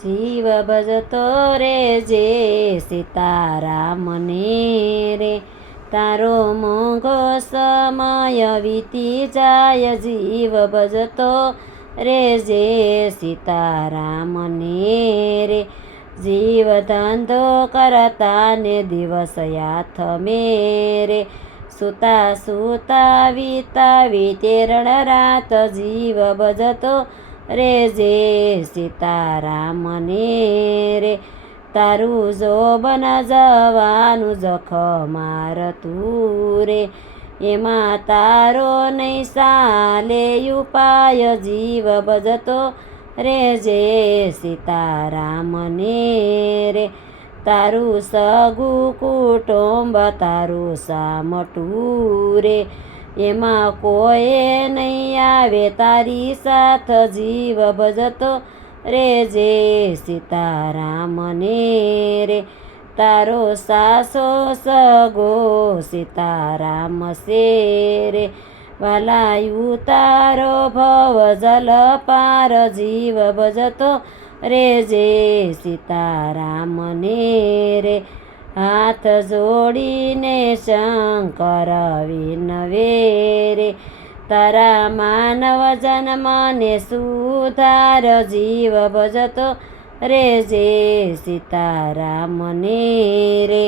જીવ ભજતો રે જે સીતારામને રે, તારો મોંઘો સમય વીતી જાય, જીવ ભજતો રે જે સીતારામને રે, જીવ ધંધો કરતા ને દિવસ હાથ મેરે, સુતા સુતા વિતાવી તેરણ રાત, જીવ ભજતો રે જે સીતારામને રે, તારું જોબન જવાનું જખ મારતું રે, એમાં તારો નહીં ચાલે ઉપાય, જીવ ભજતો રે જે સીતારામને રે, તારું સગું કુટુંબ તારું સામટું રે, એમાં કોઈ નહીં આવે તારી સાથ, જીવ ભજતો રે જે સીતારામને રે, તારો સાસો સગો સીતારામ છે રે, વાલાયુ તારો ભવ જલ પાર, જીવ ભજતો રે જે સીતારામને રે, હાથ જોડીને શંકર વિનવે રે, તારા માનવ જન્મને સુધાર, જીવ ભજતો રે જે સીતારામને રે.